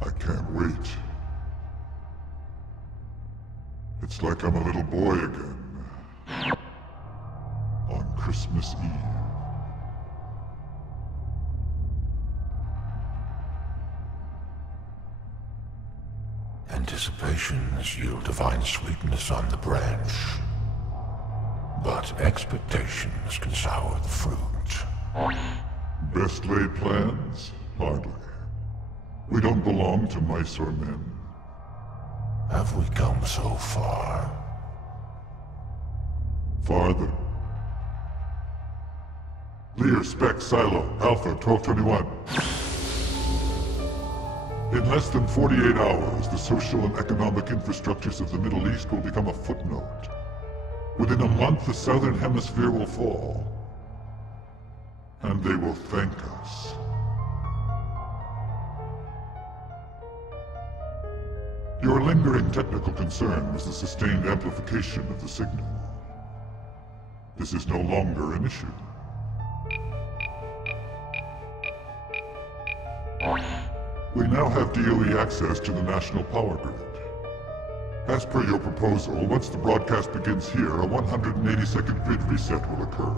I can't wait. It's like I'm a little boy again. On Christmas Eve. Anticipations yield divine sweetness on the branch, but expectations can sour the fruit. Best laid plans? Hardly. We don't belong to mice or men. Have we come so far? Farther. Lear Spec Silo, Alpha 1221. In less than 48 hours, the social and economic infrastructures of the Middle East will become a footnote. Within a month, the Southern Hemisphere will fall. And they will thank us. Your lingering technical concern was the sustained amplification of the signal. This is no longer an issue. We now have DOE access to the national power grid. As per your proposal, once the broadcast begins here, a 180-second grid reset will occur.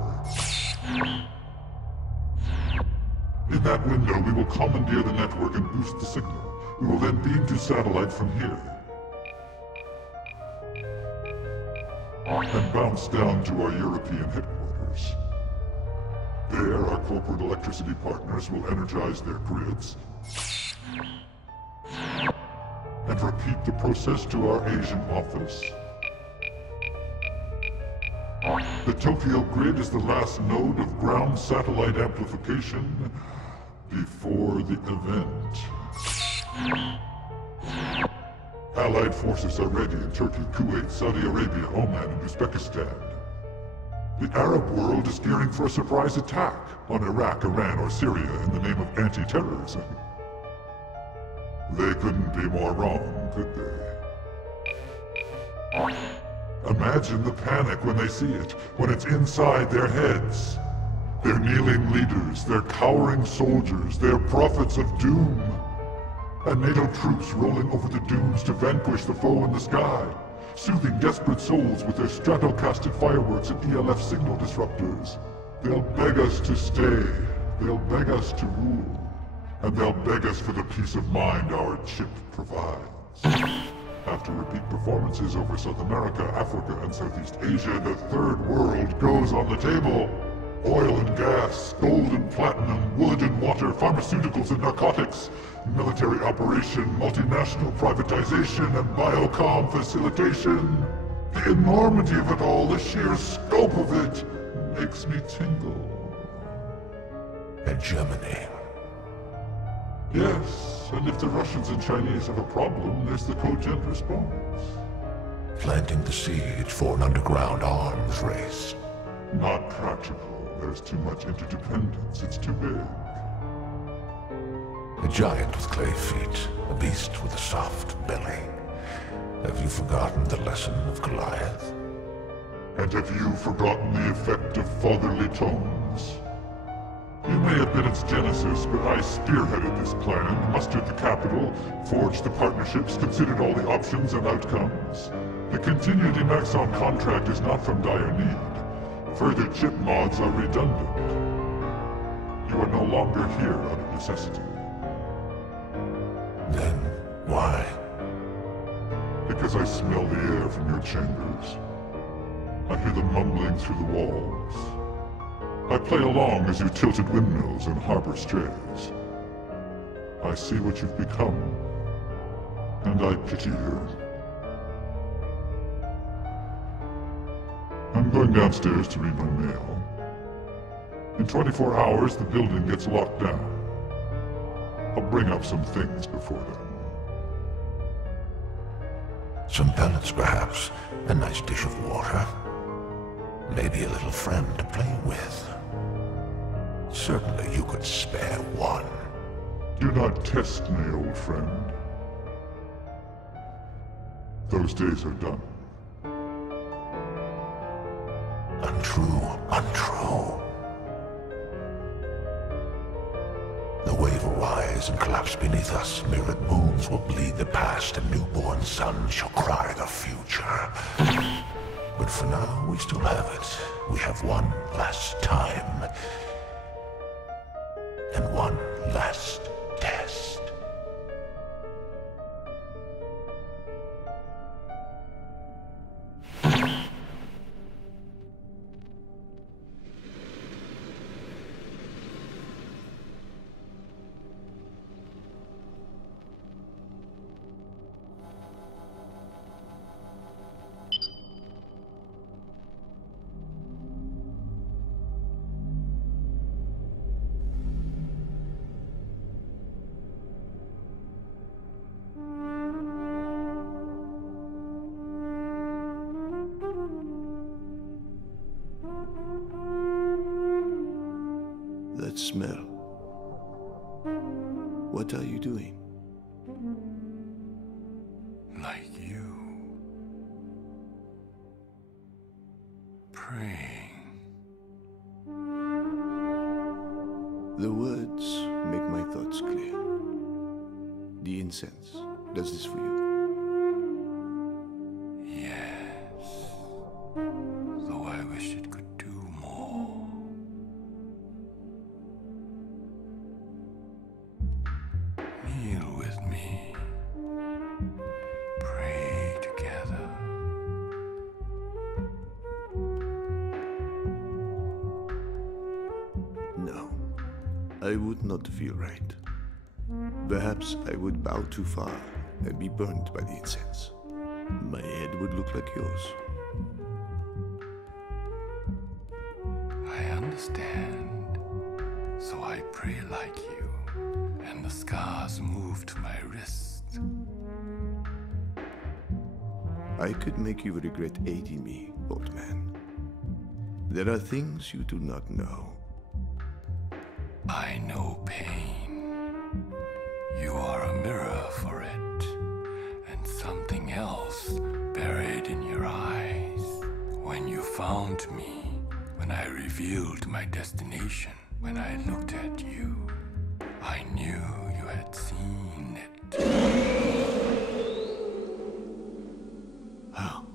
In that window, we will commandeer the network and boost the signal. We will then beam to satellite from here. And bounce down to our European headquarters. There, our corporate electricity partners will energize their grids. And repeat the process to our Asian office. The Tokyo grid is the last node of ground satellite amplification before the event. Allied forces are ready in Turkey, Kuwait, Saudi Arabia, Oman, and Uzbekistan. The Arab world is gearing for a surprise attack on Iraq, Iran, or Syria in the name of anti-terrorism. They couldn't be more wrong, could they? Imagine the panic when they see it, when it's inside their heads. Their kneeling leaders, their cowering soldiers, their prophets of doom. And NATO troops rolling over the dunes to vanquish the foe in the sky, soothing desperate souls with their Stratocasted fireworks and ELF signal disruptors. They'll beg us to stay, they'll beg us to rule, and they'll beg us for the peace of mind our chip provides. After repeat performances over South America, Africa, and Southeast Asia, the third world goes on the table. Oil and gas, gold and platinum, wood and water, pharmaceuticals and narcotics, military operation, multinational privatization, and biocom facilitation. The enormity of it all, the sheer scope of it, makes me tingle. Hegemony. Yes, and if the Russians and Chinese have a problem, there's the cogent response. Planting the seed for an underground arms race. Not practical. There's too much interdependence. It's too big. A giant with clay feet, a beast with a soft belly. Have you forgotten the lesson of Goliath? And have you forgotten the effect of fatherly tones? You may have been its genesis, but I spearheaded this plan, mustered the capital, forged the partnerships, considered all the options and outcomes. The continued Emaxon contract is not from dire need. Further chip mods are redundant. You are no longer here out of necessity. Then why? Because I smell the air from your chambers. I hear the mumbling through the walls. I play along as you tilted windmills and harbor strays. I see what you've become, and I pity her. I'm going downstairs to read my mail. In 24 hours, the building gets locked down. I'll bring up some things before then. Some pellets, perhaps. A nice dish of water. Maybe a little friend to play with. Certainly you could spare one. Do not test me, old friend. Those days are done. Untrue, untrue. The wave will rise and collapse beneath us. Mirrored moons will bleed the past, and newborn suns shall cry the future. But for now, we still have it. We have one last time. And one last test. That smell. What are you doing? Like you. Praying. The words make my thoughts clear. The incense does this for you. Yes. Though I wish it could do more. Kneel with me. Pray together. No, I would not feel right. Perhaps I would bow too far and be burned by the incense. My head would look like yours. I understand. So I pray like you, and the scars move to my wrist. I could make you regret aiding me, old man. There are things you do not know. I know pain. You are a mirror for it, and something else buried in your eyes. When you found me, when I revealed my destination, when I looked at you, I knew you had seen it. How?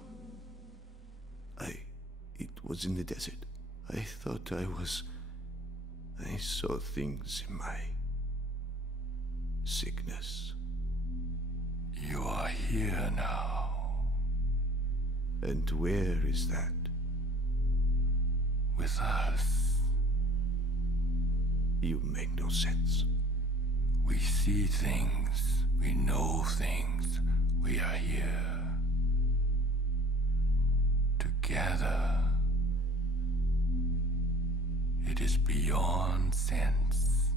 It was in the desert. I thought I saw things in my sickness. You are here now. And where is that? With us. You make no sense. We see things. We know things. We are here. Together. It is beyond sense.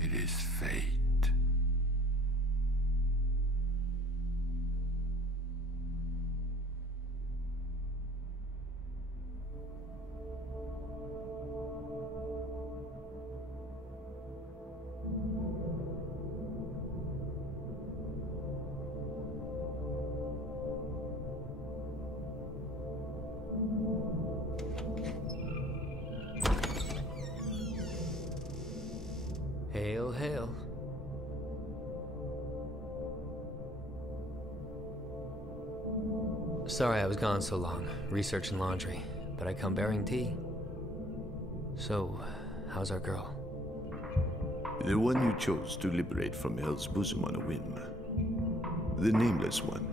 It is fate. Hail, hail. Sorry I was gone so long, researching laundry, but I come bearing tea. So, how's our girl? The one you chose to liberate from Hell's bosom on a whim. The nameless one.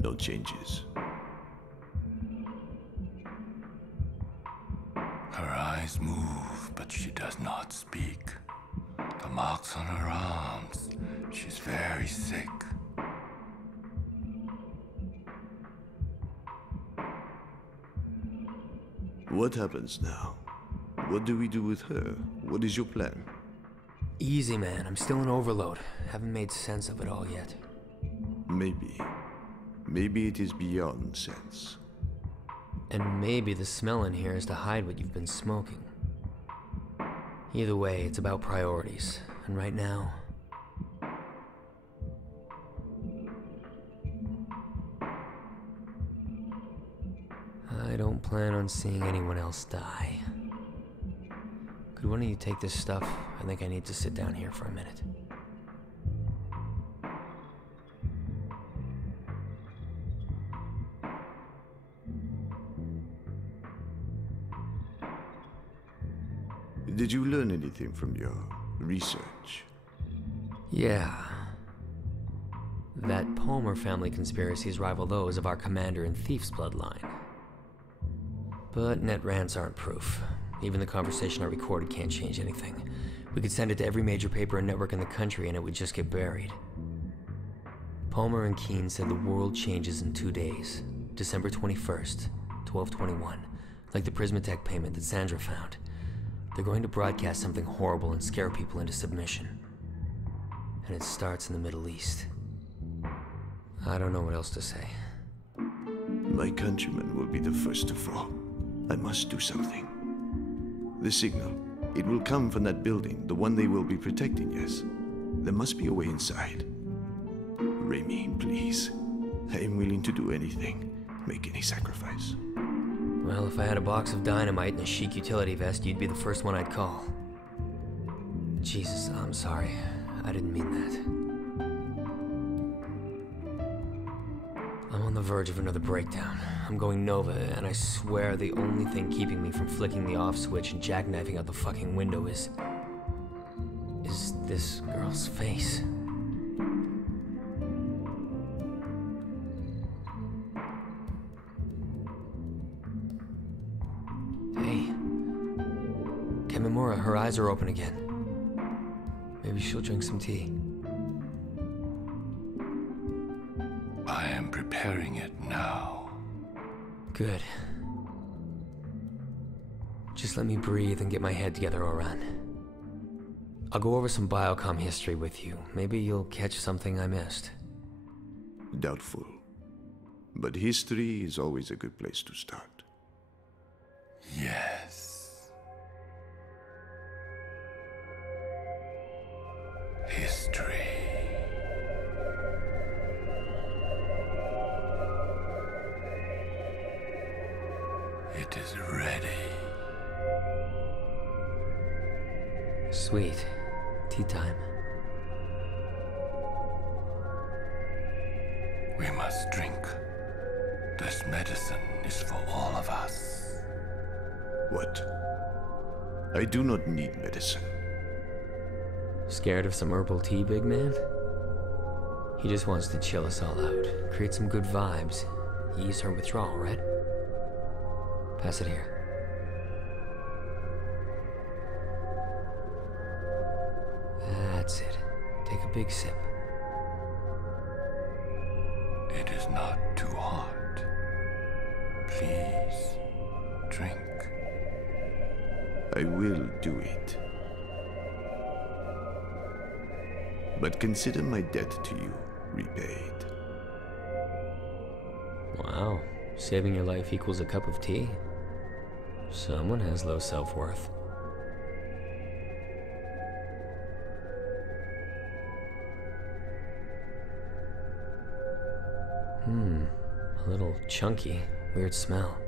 No changes. Her eyes move, but she does not speak. The marks on her arms. She's very sick. What happens now? What do we do with her? What is your plan? Easy, man. I'm still in overload. Haven't made sense of it all yet. Maybe. Maybe it is beyond sense. And maybe the smell in here is to hide what you've been smoking. Either way, it's about priorities. And right now... I don't plan on seeing anyone else die. Could one of you take this stuff? I think I need to sit down here for a minute. Did you learn anything from your research? Yeah. That Palmer family conspiracies rival those of our commander and thief's bloodline. But net rants aren't proof. Even the conversation I recorded can't change anything. We could send it to every major paper and network in the country and it would just get buried. Palmer and Keene said the world changes in 2 days. December 21st, 12/21. Like the Prismatech payment that Sandra found. They're going to broadcast something horrible and scare people into submission. And it starts in the Middle East. I don't know what else to say. My countrymen will be the first to fall. I must do something. The signal. It will come from that building, the one they will be protecting, yes. There must be a way inside. Raimi, please. I am willing to do anything. Make any sacrifice. Well, if I had a box of dynamite and a chic utility vest, you'd be the first one I'd call. Jesus, I'm sorry. I didn't mean that. I'm on the verge of another breakdown. I'm going Nova, and I swear the only thing keeping me from flicking the off switch and jackknifing out the fucking window is this girl's face. Hey. Kamimura, her eyes are open again. Maybe she'll drink some tea. I am preparing it now. Good. Just let me breathe and get my head together, Oran. I'll go over some biocom history with you. Maybe you'll catch something I missed. Doubtful. But history is always a good place to start. Yes. History. It is ready. Sweet. Tea time. We must drink. This medicine is for all of us. What? I do not need medicine. Scared of some herbal tea, big man? He just wants to chill us all out. Create some good vibes. Ease her withdrawal, right? Pass it here. That's it. Take a big sip. It is not too hot. Please, drink. I will do it. But consider my debt to you repaid. Wow. Saving your life equals a cup of tea? Someone has low self-worth. A little chunky. Weird smell.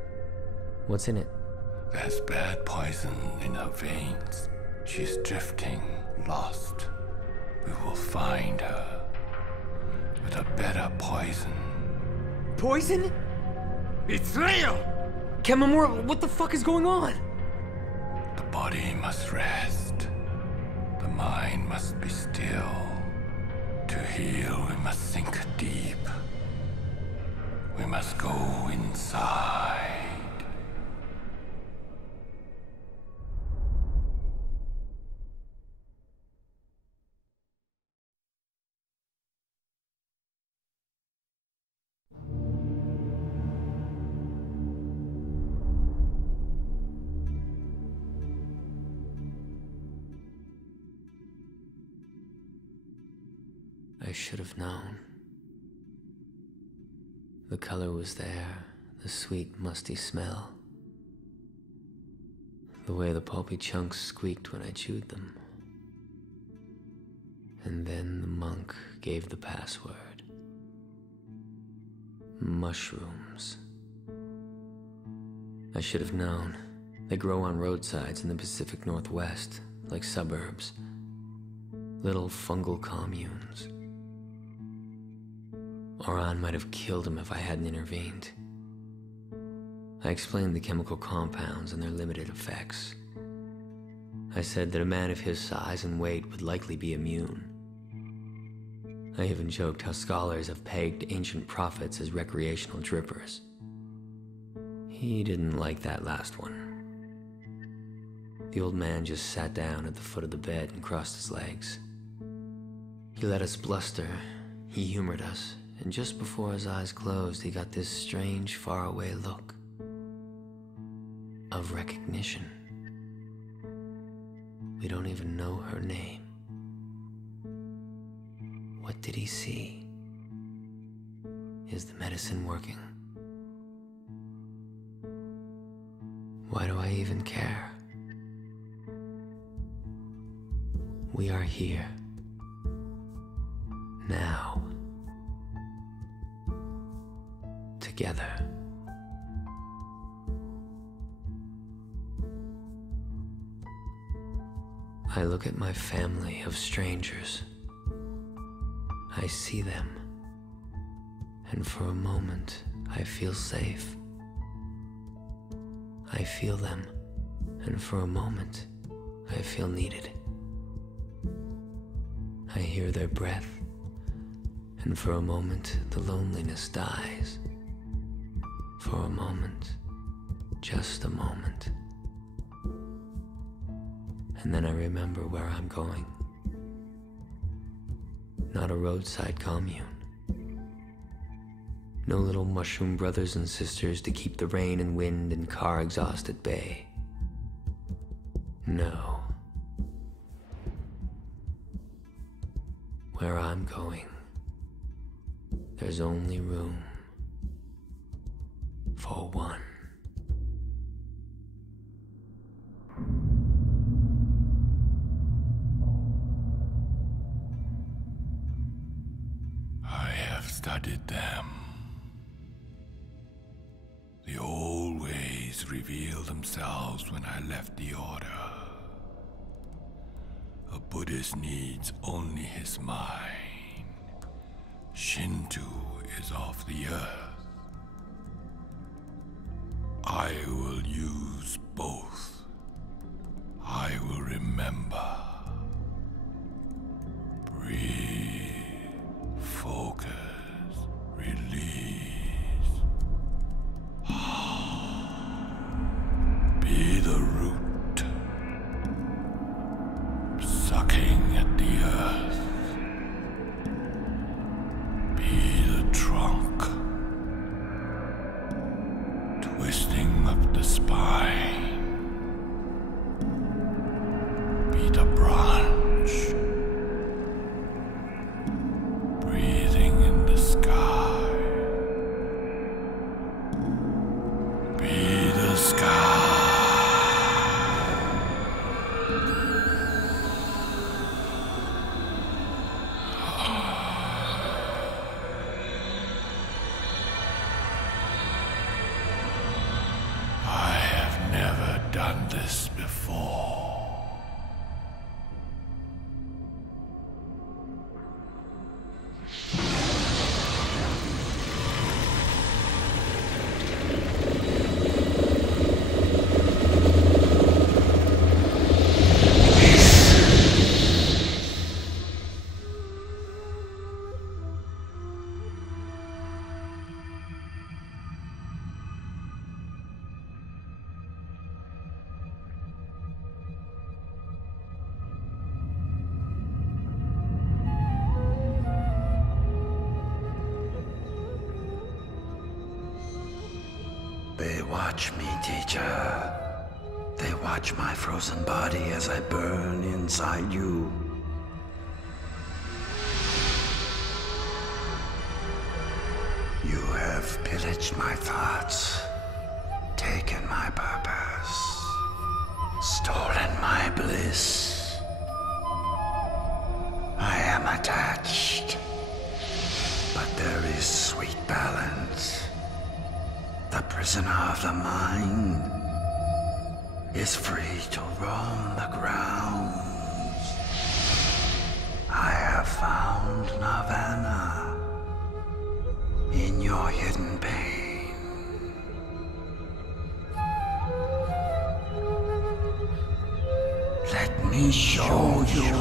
What's in it? There's bad poison in her veins. She's drifting, lost. We will find her with a better poison. Poison? It's real! Kamimura, what the fuck is going on? The body must rest. mind must be still. To heal, we must sink deep. We must go inside. I should have known. The color was there, the sweet, musty smell. The way the pulpy chunks squeaked when I chewed them. And then the monk gave the password. Mushrooms. I should have known. They grow on roadsides in the Pacific Northwest, like suburbs. Little fungal communes. Oran might have killed him if I hadn't intervened. I explained the chemical compounds and their limited effects. I said that a man of his size and weight would likely be immune. I even joked how scholars have pegged ancient prophets as recreational drippers. He didn't like that last one. The old man just sat down at the foot of the bed and crossed his legs. He let us bluster, he humored us, and just before his eyes closed, he got this strange, faraway look of recognition. We don't even know her name. What did he see? Is the medicine working? Why do I even care? We are here. Now. Together. I look at my family of strangers. I see them, and for a moment I feel safe. I feel them, and for a moment I feel needed. I hear their breath, and for a moment the loneliness dies. For a moment, just a moment. And then I remember where I'm going. Not a roadside commune. No little mushroom brothers and sisters to keep the rain and wind and car exhaust at bay. No. Where I'm going, there's only room for one. I have studied them. The old ways revealed themselves when I left the Order. A Buddhist needs only his mind. Shinto is of the earth. I will use both. I will remember. Breathe, focus, release. Be the root, sucking at the earth. Be the trunk, twisting up the spine. Be the branch, breathing in the sky. Be the sky. I have never done this before. watch me, teacher. They watch my frozen body as I burn inside you. You have pillaged my thoughts, taken my purpose, stolen my bliss. I am attached, but there is sweet balance. The prisoner of the mind is free to roam the grounds. I have found Nirvana in your hidden pain. Let me show you.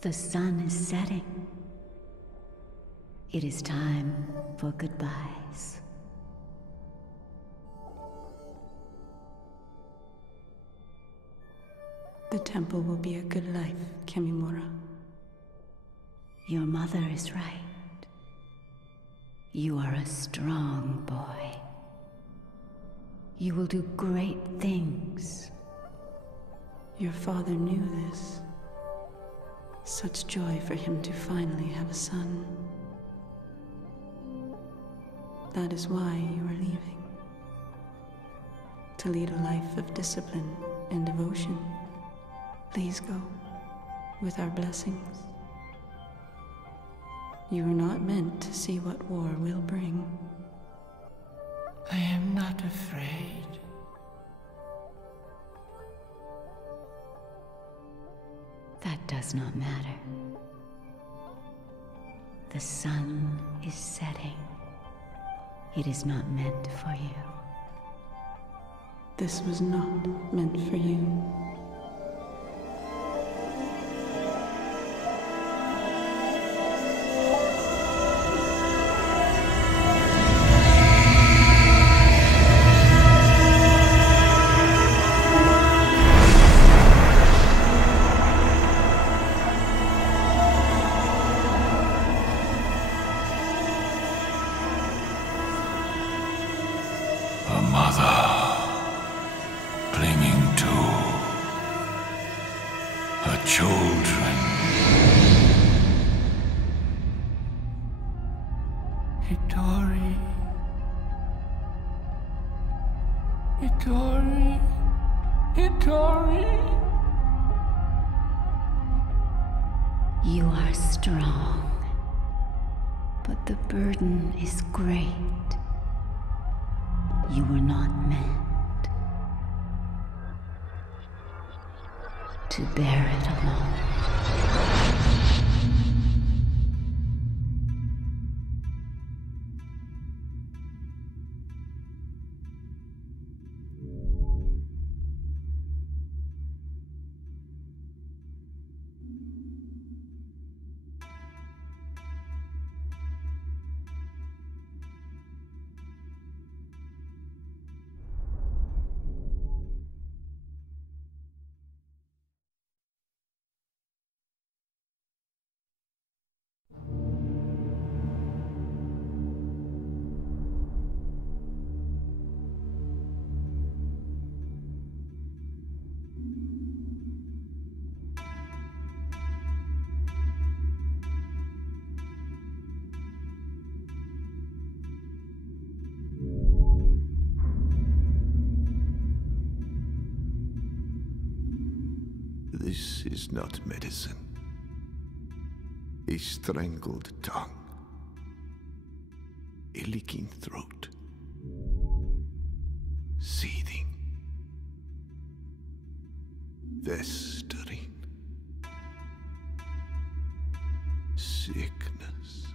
The sun is setting. It is time for goodbyes. The temple will be a good life, Kemimura. Your mother is right. You are a strong boy. You will do great things. Your father knew this. Such joy for him to finally have a son. That is why you are leaving. To lead a life of discipline and devotion. Please go, with our blessings. You are not meant to see what war will bring. I am not afraid. That does not matter. The sun is setting. It is not meant for you. This was not meant for you. A mother clinging to her children. Hitori. Hitori. Hitori. You are strong, but the burden is great. You were not meant to bear it alone. This is not medicine. A strangled tongue. A leaking throat. Seething. Festering. Sickness.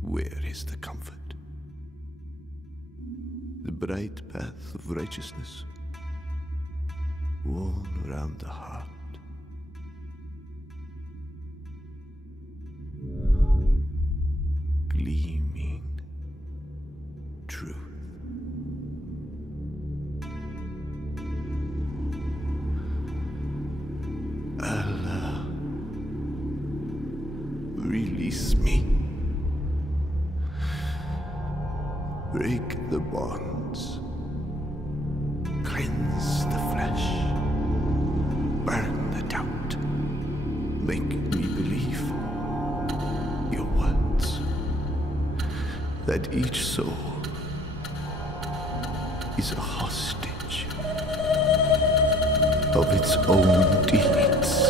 Where is the comfort? The bright path of righteousness, worn around the heart. Gleam truth. Allah, release me. Break the bonds. Cleanse the flesh. Burn the doubt. Make me believe your words. That each soul is a hostage of its own deeds.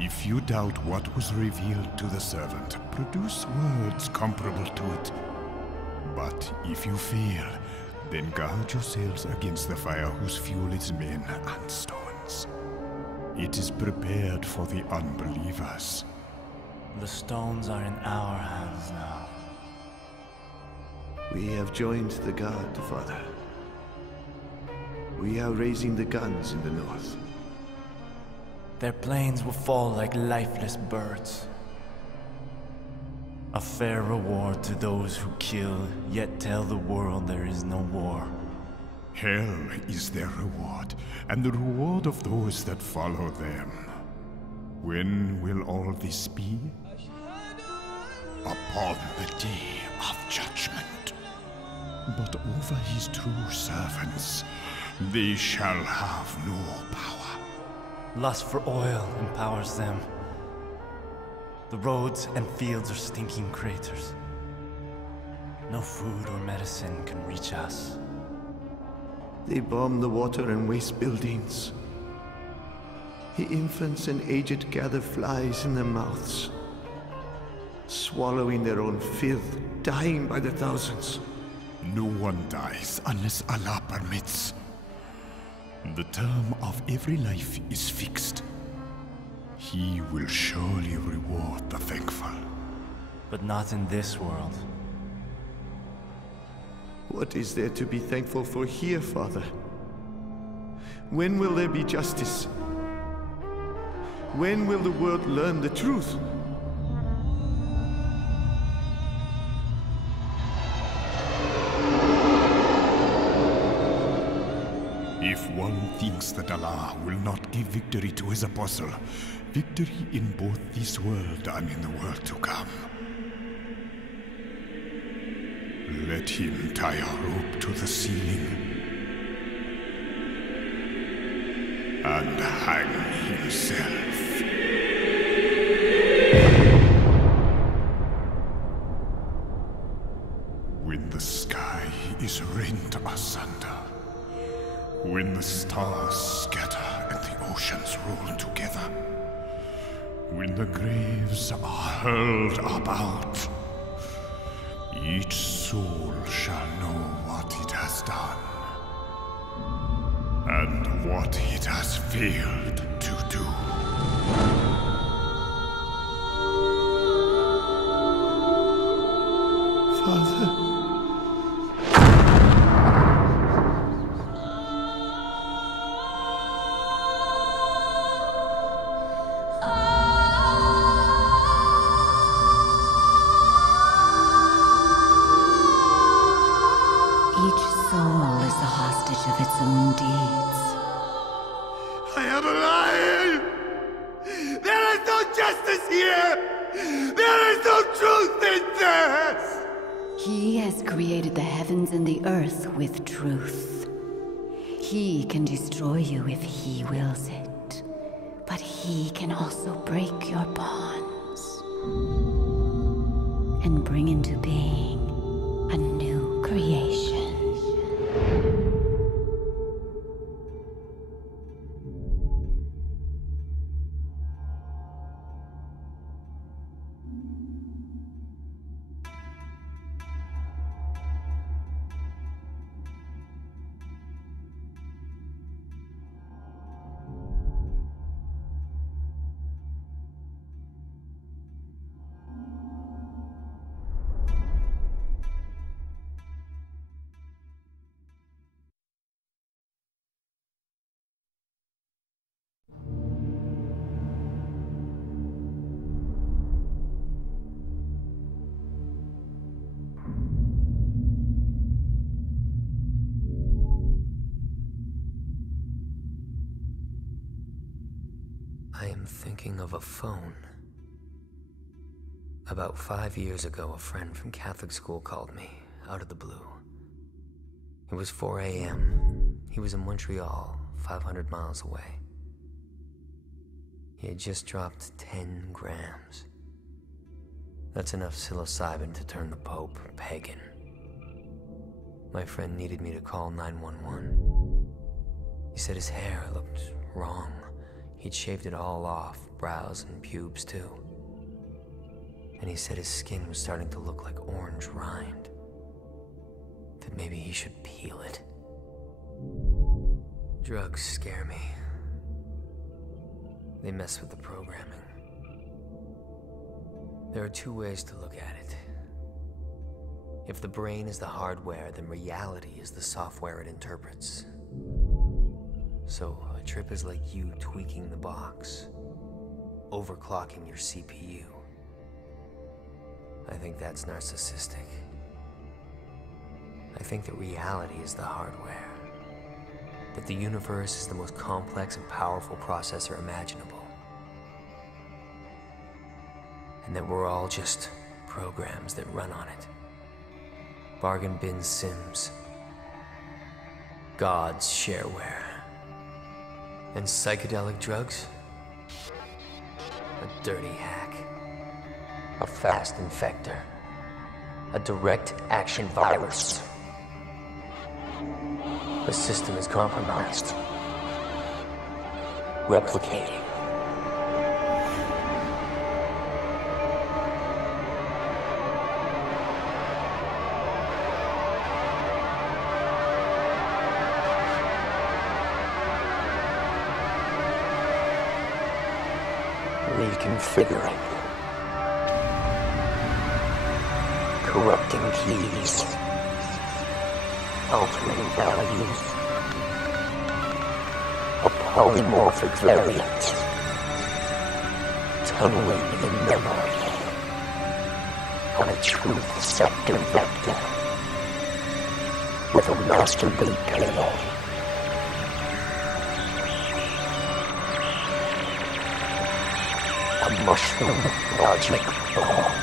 If you doubt what was revealed to the servant, produce words comparable to it. But if you fear, then guard yourselves against the fire whose fuel is men and stones. It is prepared for the unbelievers. The stones are in our hands now. We have joined the guard, Father. We are raising the guns in the north. Their planes will fall like lifeless birds. A fair reward to those who kill, yet tell the world there is no war. Hell is their reward, and the reward of those that follow them. When will all this be? Upon the day of judgment. But over his true servants, they shall have no power. Lust for oil empowers them. The roads and fields are stinking craters. No food or medicine can reach us. They bomb the water and waste buildings. The infants and aged gather flies in their mouths, swallowing their own filth, dying by the thousands. No one dies unless Allah permits. The term of every life is fixed. He will surely reward the thankful. But not in this world. What is there to be thankful for here, Father? When will there be justice? When will the world learn the truth? If one thinks that Allah will not give victory to his apostle, victory in both this world and in the world to come, let him tie a rope to the ceiling and hang himself. When the sky is rent asunder, when the stars scatter and the oceans roll together, when the graves are hurled about, each soul shall know what it has done and what it has failed to do. Father. Of its own deeds. I am alive! There is no justice here! There is no truth in this! He has created the heavens and the earth with truth. He can destroy you if he wills it, but he can also break your bonds and bring into being a new creation. thinking of a phone. About 5 years ago, a friend from Catholic school called me, out of the blue. It was 4 a.m. He was in Montreal, 500 miles away. He had just dropped 10 grams. That's enough psilocybin to turn the Pope pagan. My friend needed me to call 911. He said his hair looked wrong. He'd shaved it all off, brows and pubes too. And he said his skin was starting to look like orange rind. That maybe he should peel it. Drugs scare me. They mess with the programming. There are two ways to look at it. If the brain is the hardware, then reality is the software it interprets. So a trip is like you tweaking the box, overclocking your CPU. I think that's narcissistic. I think that reality is the hardware. That the universe is the most complex and powerful processor imaginable. And that we're all just programs that run on it. Bargain bin sims. God's shareware. And psychedelic drugs? A dirty hack. A fast infector. A direct action virus. The system is compromised. Replicating. Reconfiguring. Corrupting keys. Altering values. A polymorphic variant. Tunneling in memory. On a truth sector vector. With a master beat payload. A mushroom logic bomb.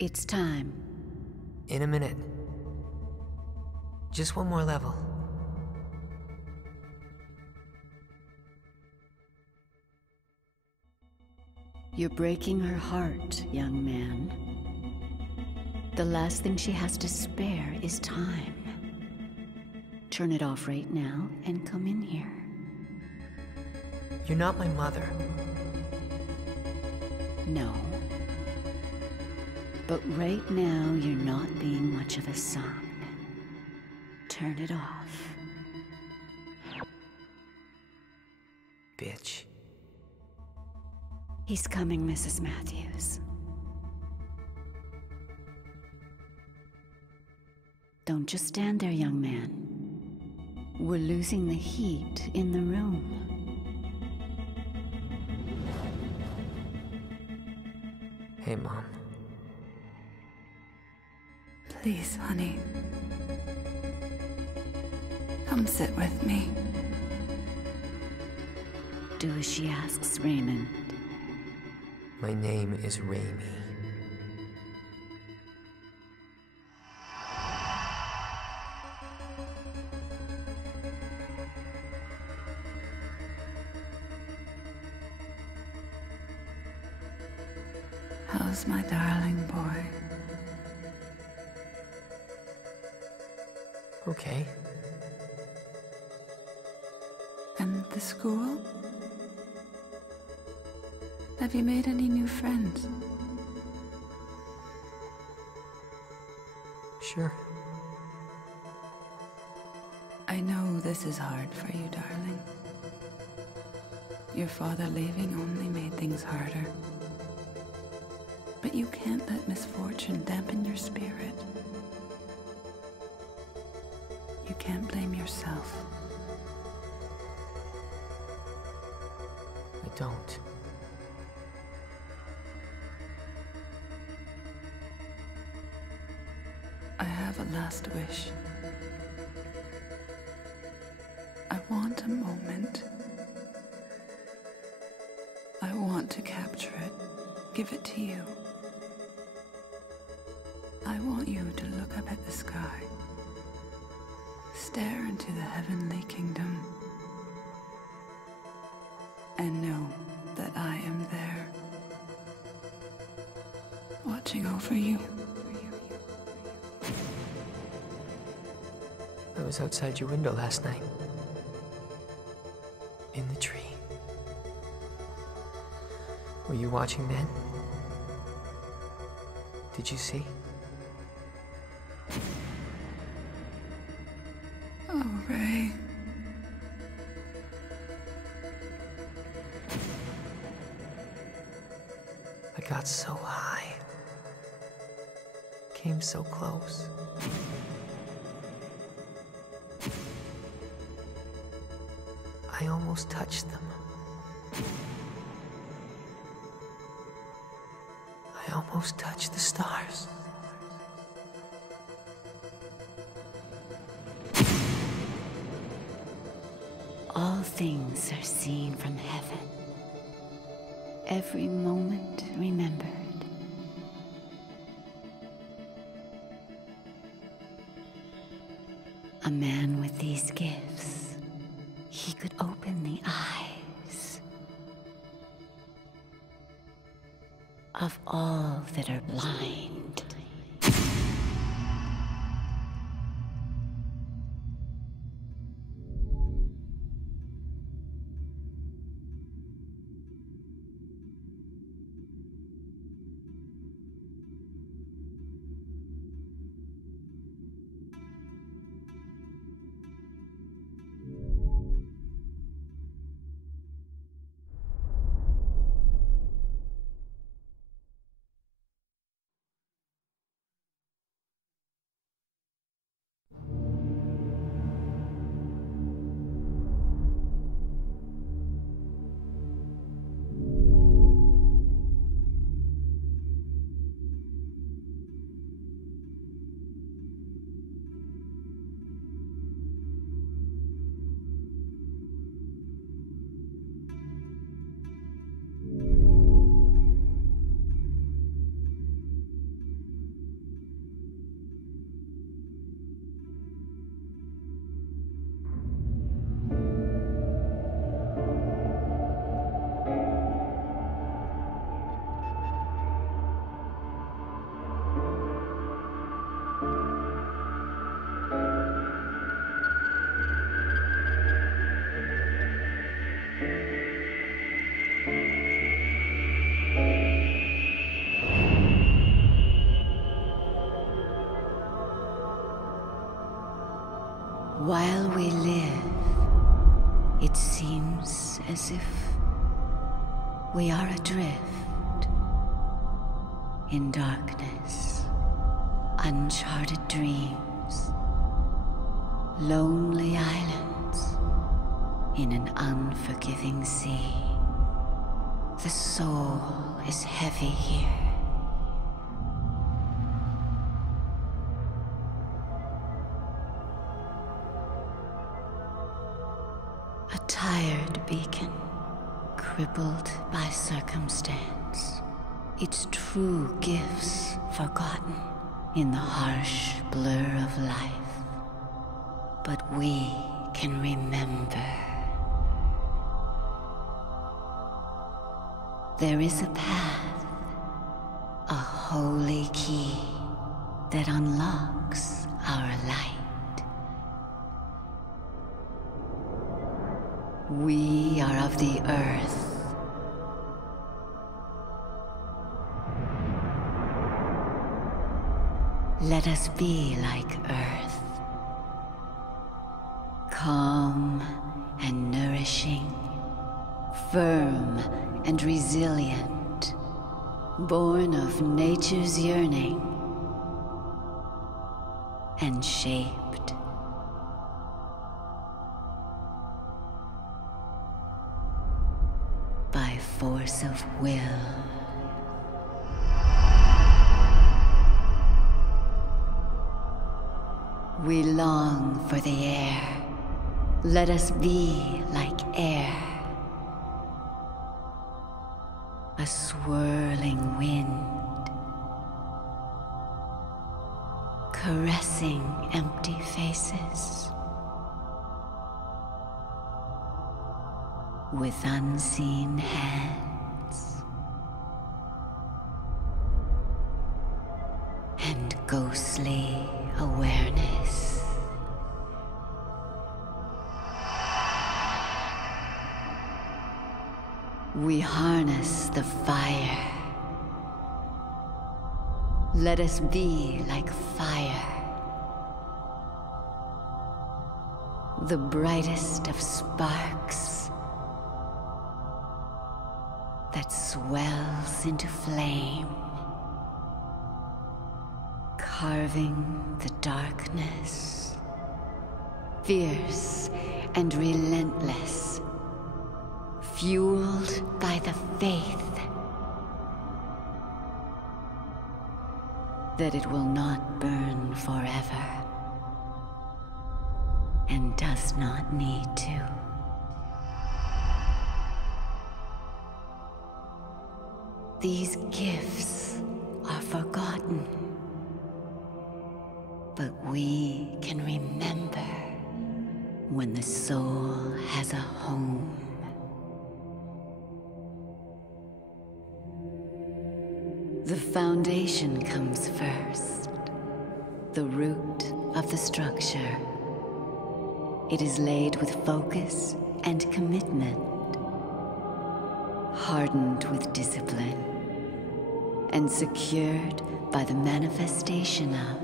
It's time. In a minute. Just one more level. You're breaking her heart, young man. The last thing she has to spare is time. Turn it off right now and come in here. You're not my mother. No. But right now, you're not being much of a son. Turn it off. Bitch. He's coming, Mrs. Matthews. Don't just stand there, young man. We're losing the heat in the room. Hey, Mom. Please, honey. Come sit with me. Do as she asks, Raymond. My name is Raimi. How's my darling boy? Okay. And the school? Have you made any new friends? Sure. I know this is hard for you, darling. Your father leaving only made things harder. But you can't let misfortune dampen your spirit. You can't blame yourself. I don't. I have a last wish. I want a moment. I want to capture it, give it to you. I want you to look up at the sky, stare into the heavenly kingdom, and know that I am there, watching over you. I was outside your window last night. In the tree. Were you watching then? Did you see? Oh, Ray. I got so high. Came so close. I almost touched them. I almost touched the stars. All things are seen from heaven. Every moment remembered. A man with these gifts, he could open the eyes of all that are blind. While we live, it seems as if we are adrift in darkness, uncharted dreams, lonely islands in an unforgiving sea. The soul is heavy here. A tired beacon, crippled by circumstance, its true gifts forgotten in the harsh blur of life. But we can remember. There is a path A holy key that unlocks our light. We are of the earth. Let us be like earth. Calm and nourishing. Firm and resilient. Born of nature's yearning. And shaped by force of will. We long for the air. Let us be like air. A swirling wind, caressing empty faces. With unseen hands. And ghostly awareness. We harness the fire. Let us be like fire. The brightest of sparks that swells into flame. Carving the darkness, fierce and relentless, fueled by the faith that it will not burn forever and does not need to. These gifts are forgotten. But we can remember when the soul has a home. The foundation comes first, the root of the structure. It is laid with focus and commitment, hardened with discipline, and secured by the manifestation of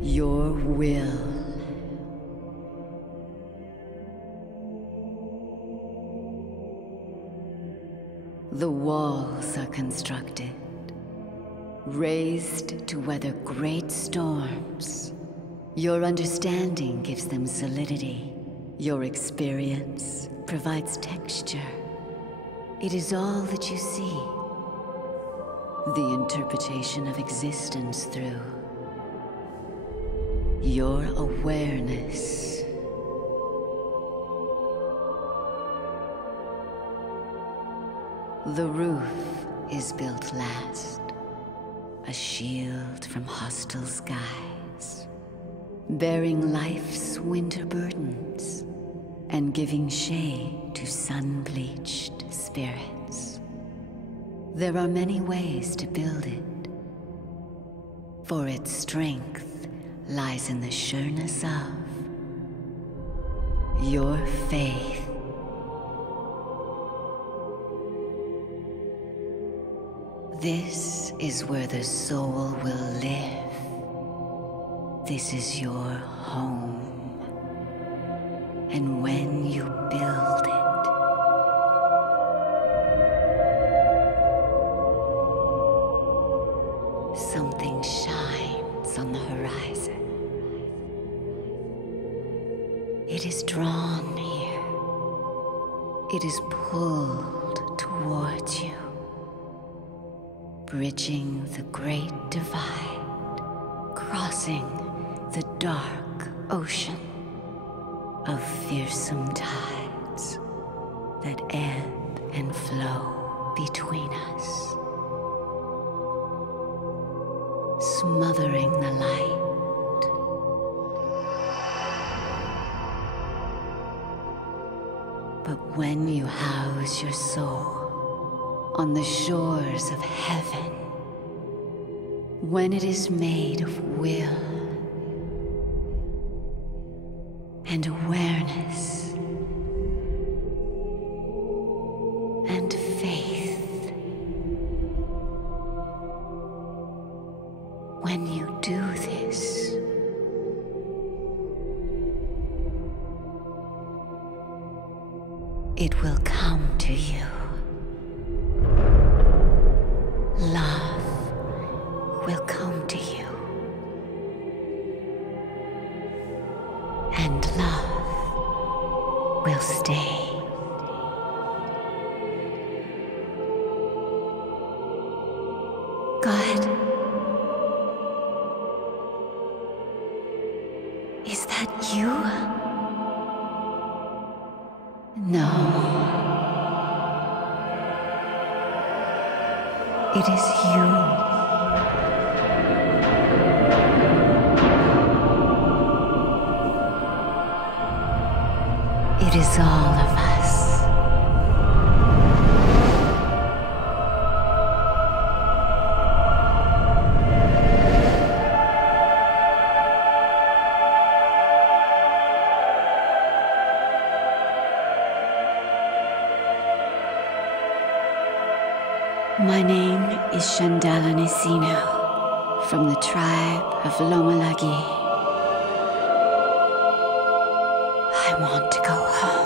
your will. The walls are constructed, raised to weather great storms. Your understanding gives them solidity. Your experience provides texture. It is all that you see. The interpretation of existence through your awareness. The roof is built last, a shield from hostile skies, bearing life's winter burdens and giving shade to sun-bleached spirits. There are many ways to build it, for its strength lies in the sureness of your faith. This is where the soul will live. This is your home. And when you build it, something shines on the horizon. It is drawn here. It is pulled towards you, bridging the great divide, crossing the dark ocean of fearsome tides that ebb and flow between us, smothering the light. But when you house your soul on the shores of heaven, when it is made of will and awareness and faith. When you do this, it will come to you. Love will come to you. And love will stay. God, is that you? No. It is you. It is all of us. My name is Shandala Nisino, from the tribe of Lomalagi. I want to go home.